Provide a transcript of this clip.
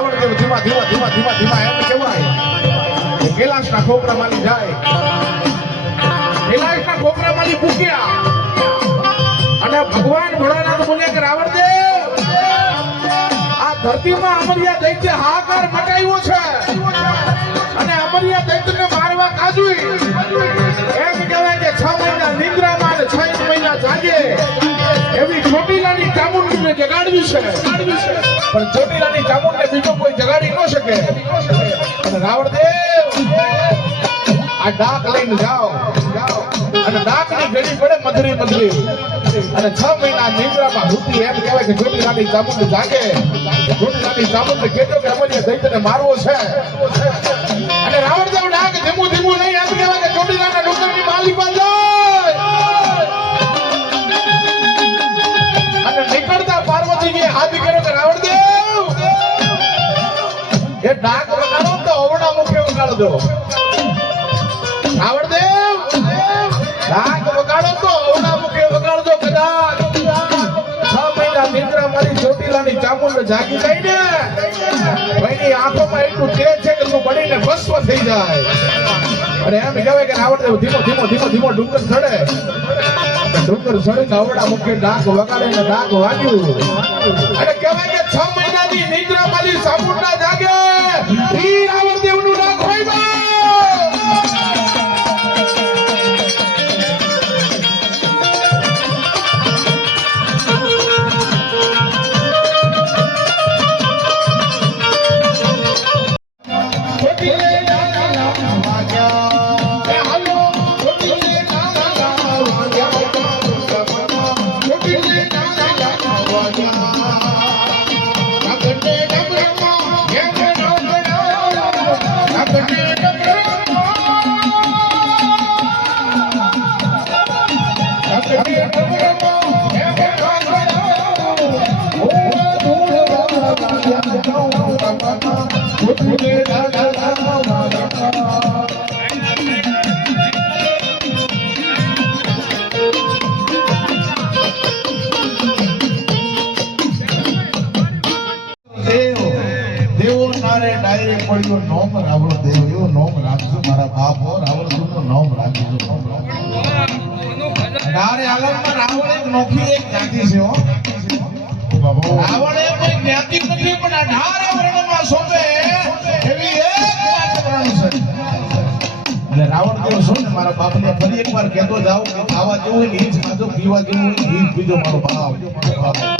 રાવણદેવ ધીમા ધીમા ધીમા ધીમા ધીમા એમ કહેવાય કે કૈલાસના ખોખરામાંથી જાય, કૈલાસના ખોખરામાંથી પૂક્યા અને ભગવાન ભોળાનાથ બોલે કે રાવણદેવ આ ધરતીમાં અમરિયા દૈત્ય હાહાકાર મચાવ્યો છે અને અમરિયા દૈત્યને મારવા કાજુઈ એમ કહેવાય કે 6 મહિના નિદ્રામાં અને 6 મહિના જાગે એવી ચોટીલાની ચામુંડને જગાડવી છે, પણ ચોટીલાની ચામુંડને બીજો કોઈ જગાડી ન શકે. અને રાવણદેવ આ ડાક લઈને જાઓ અને ડાકની ઘડી પડે મધરી મધરી અને 6 મહિના નિદ્રામાં રૂપી એમ કહેવાય કે ચોટીલાની ચામુંડ જાગે. ચોટીલાની ચામુંડ કહેતો કે અમરિયા દૈત્યને મારવો છે અને રાવણદેવ ડાક ધીમું ધીમું નહીં એમ કહેવાય કે ચોટીલાના ડુંગરની માલી પર જાય અને નીકળતા પાર્વતીજી હાથ કર્યો કે રાવણદેવ એ ડાક વગાડો તો અવડા મુખે વગાડજો. રાવણદેવ ડાક વગાડો તો અવડા મુખે વગાડજો. કદાચ 6 મહિના નિદ્રા મારી ચોટીલાની ચામુંડ જાગી જાય ને ભાઈની આંખોમાં એટલું તેજ છે કે તું બળીને ભસ્મ થઈ જાય. અને એમ કહેવાય કે રાવણદેવ ધીમો ધીમો ધીમો ધીમો ડુંગર ચડે, ડુંગર ચડીને અવડા મુખે ડાક વગાડે ને ડાક વાગ્યું અને કહેવાય કે 6 મહિનાની નિદ્રા મારી ચામુંડ ના જાગે ઈ રાવણદેવનું ડાક હોય બા. નોમ રાવણદેવ એવો નોમ રાખજો મારા બાપ હો. રાવણદેવનું નામ રાખજો. ડારે આલમમાં રાવણ એક નોખી એક જ્ઞાતિ છે હો. રાવણ એ કોઈ જ્ઞાતિ નથી પણ 18 વર્ણમાં શોભે એવી એક વર્ણ છે. એટલે રાવણદેવ શું ને મારા બાપને ફરી એકવાર કહેતો જાવ કે ખાવા જેવું હોય ને ઈ જ ખાજો, પીવા જેવું હોય ને ઈ જ પીજો મારો બાપ.